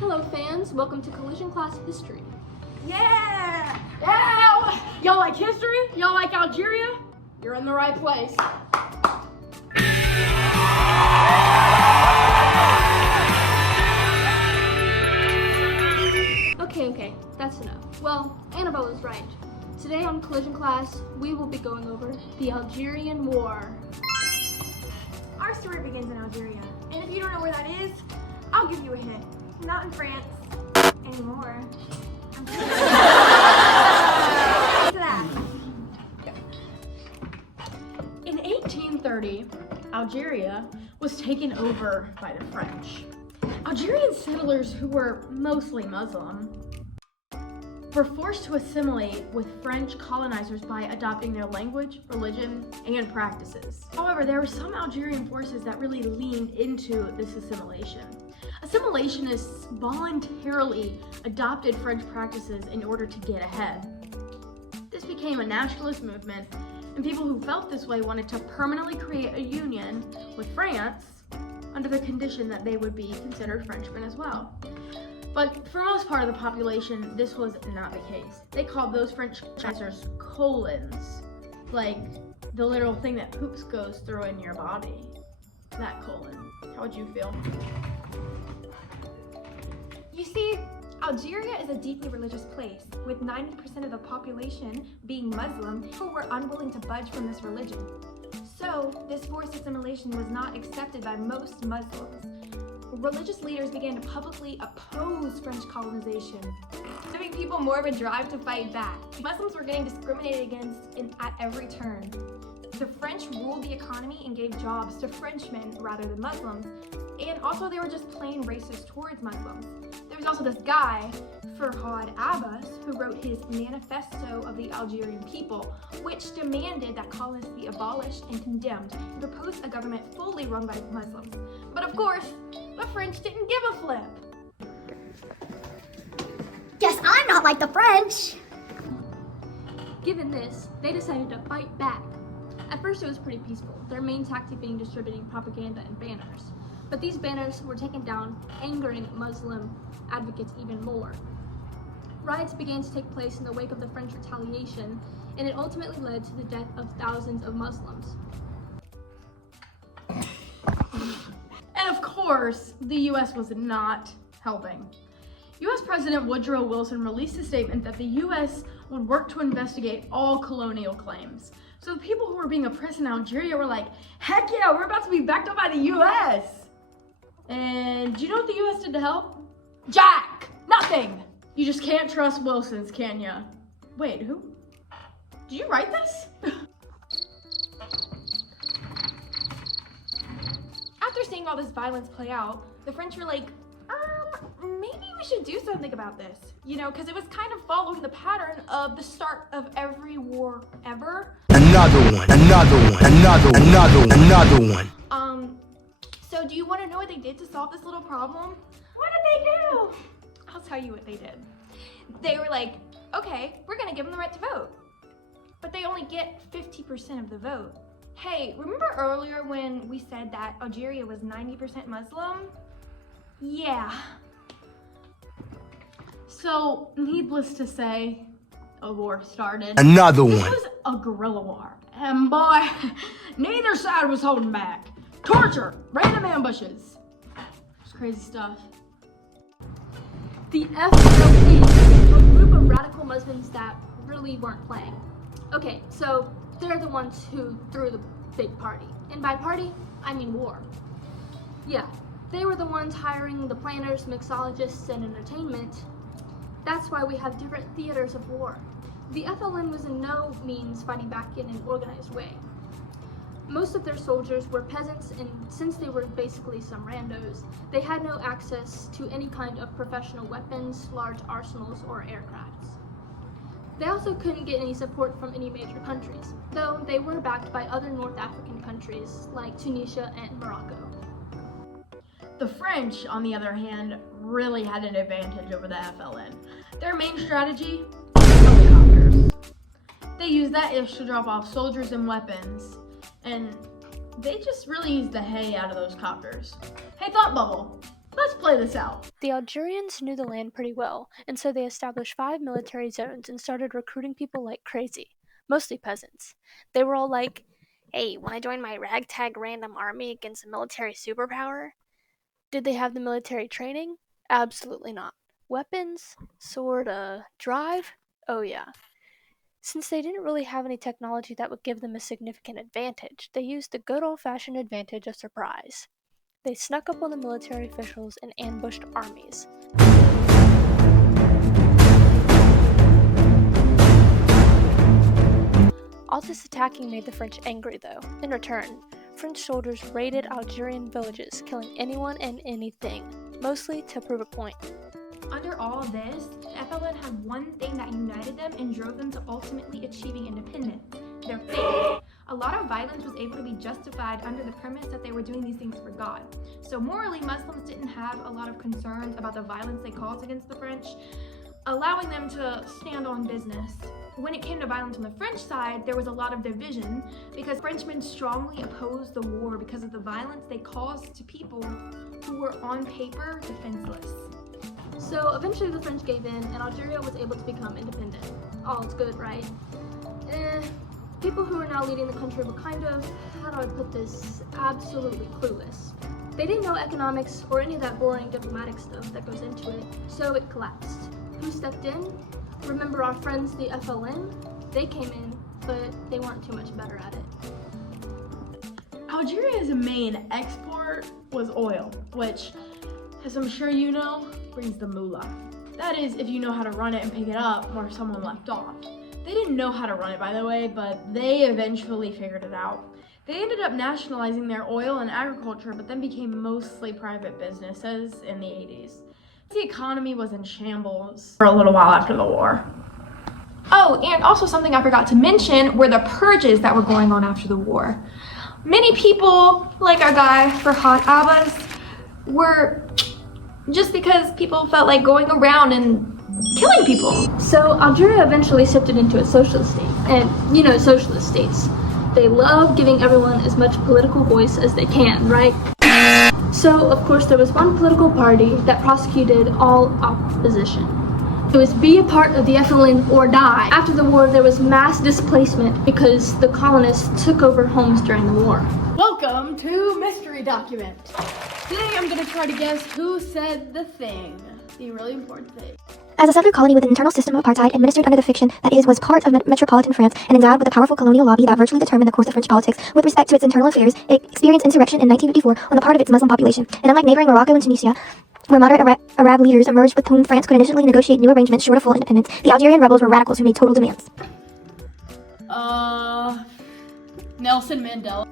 Hello fans, welcome to Collision Class History. Yeah! Yeah! Y'all like history? Y'all like Algeria? You're in the right place. Okay, that's enough. Well, Annabelle was right. Today on Collision Class, we will be going over the Algerian War. Our story begins in Algeria, and if you don't know where that is, I'll give you a hint. Not in France anymore. I'm to that. In 1830, Algeria was taken over by the French. Algerian settlers, who were mostly Muslim, were forced to assimilate with French colonizers by adopting their language, religion, and practices. However, there were some Algerian forces that really leaned into this assimilation. Assimilationists voluntarily adopted French practices in order to get ahead. This became a nationalist movement, and people who felt this way wanted to permanently create a union with France under the condition that they would be considered Frenchmen as well. But for most part of the population, this was not the case. They called those French colonizers colons, like the literal thing that poops goes through in your body. That colon. How would you feel? You see, Algeria is a deeply religious place, with 90% of the population being Muslim, who were unwilling to budge from this religion. So, this forced assimilation was not accepted by most Muslims. Religious leaders began to publicly oppose French colonization, giving people more of a drive to fight back. Muslims were getting discriminated against at every turn. The French ruled the economy and gave jobs to Frenchmen rather than Muslims, and also they were just plain racist towards Muslims. There was also this guy, Farhad Abbas, who wrote his Manifesto of the Algerian People, which demanded that colonists be abolished and condemned, and proposed a government fully run by Muslims. But of course, the French didn't give a flip. Guess I'm not like the French. Given this, they decided to fight back. At first it was pretty peaceful, their main tactic being distributing propaganda and banners. But these banners were taken down, angering Muslim advocates even more. Riots began to take place in the wake of the French retaliation, and it ultimately led to the death of thousands of Muslims. And of course, the US was not helping. US President Woodrow Wilson released a statement that the US would work to investigate all colonial claims. So the people who were being oppressed in Algeria were like, heck yeah, we're about to be backed up by the US. And do you know what the US did to help? Jack! Nothing! You just can't trust Wilson's, can ya? Wait, who? Did you write this? After seeing all this violence play out, the French were like, maybe we should do something about this. You know, because it was kind of following the pattern of the start of every war ever. Another one. So do you want to know what they did to solve this little problem? What did they do? I'll tell you what they did. They were like, okay, we're gonna give them the right to vote. But they only get 50% of the vote. Hey, remember earlier when we said that Algeria was 90% Muslim? Yeah. So, needless to say, a war started. Another one. This was a guerrilla war. And boy, neither side was holding back. Torture, random ambushes. It's crazy stuff. The FLN were a group of radical Muslims that really weren't playing. Okay, so they're the ones who threw the big party. And by party, I mean war. Yeah, they were the ones hiring the planners, mixologists, and entertainment. That's why we have different theaters of war. The FLN was in no means fighting back in an organized way. Most of their soldiers were peasants, and since they were basically some randos, they had no access to any kind of professional weapons, large arsenals, or aircrafts. They also couldn't get any support from any major countries, though they were backed by other North African countries like Tunisia and Morocco. The French, on the other hand, really had an advantage over the FLN. Their main strategy? Helicopters. They used that ish to drop off soldiers and weapons, and they just really used the hay out of those copters. Hey, Thought Bubble, Let's play this out. The Algerians knew the land pretty well, and so they established 5 military zones and started recruiting people like crazy, mostly peasants. They were all like, "Hey, want to join my ragtag random army against a military superpower?" Did they have the military training? Absolutely not. Weapons? Sorta. Drive? Oh yeah. Since they didn't really have any technology that would give them a significant advantage, they used the good old-fashioned advantage of surprise. They snuck up on the military officials and ambushed armies. All this attacking made the French angry, though. In return, French soldiers raided Algerian villages, killing anyone and anything, mostly to prove a point. Under all of this, the FLN had one thing that united them and drove them to ultimately achieving independence: their faith. A lot of violence was able to be justified under the premise that they were doing these things for God. So morally, Muslims didn't have a lot of concerns about the violence they caused against the French, allowing them to stand on business. When it came to violence on the French side, there was a lot of division because Frenchmen strongly opposed the war because of the violence they caused to people who were on paper defenseless. So eventually the French gave in and Algeria was able to become independent. All's good, right? People who are now leading the country were kind of, how do I put this, absolutely clueless. They didn't know economics or any of that boring diplomatic stuff that goes into it, so it collapsed. Who stepped in? Remember our friends, the FLN? They came in, but they weren't too much better at it. Algeria's main export was oil, which, as I'm sure you know, brings the moolah. That is, if you know how to run it and pick it up where someone left off. They didn't know how to run it, by the way, but they eventually figured it out. They ended up nationalizing their oil and agriculture, but then became mostly private businesses in the 80s. The economy was in shambles for a little while after the war. Oh, and also something I forgot to mention were the purges that were going on after the war. Many people, like our guy Farhad Abbas, were just because people felt like going around and killing people. So Algeria eventually shifted into a socialist state, and you know socialist states. They love giving everyone as much political voice as they can, right? So, of course, there was one political party that prosecuted all opposition. It was be a part of the FLN or die. After the war, there was mass displacement because the colonists took over homes during the war. Welcome to Mystery Document. Today I'm gonna try to guess who said the thing. The really important thing. As a settler colony with an internal system of apartheid administered under the fiction that it was part of metropolitan France and endowed with a powerful colonial lobby that virtually determined the course of French politics with respect to its internal affairs, it experienced insurrection in 1954 on the part of its Muslim population. And unlike neighboring Morocco and Tunisia, where moderate Arab leaders emerged with whom France could initially negotiate new arrangements short of full independence, the Algerian rebels were radicals who made total demands. Nelson Mandela.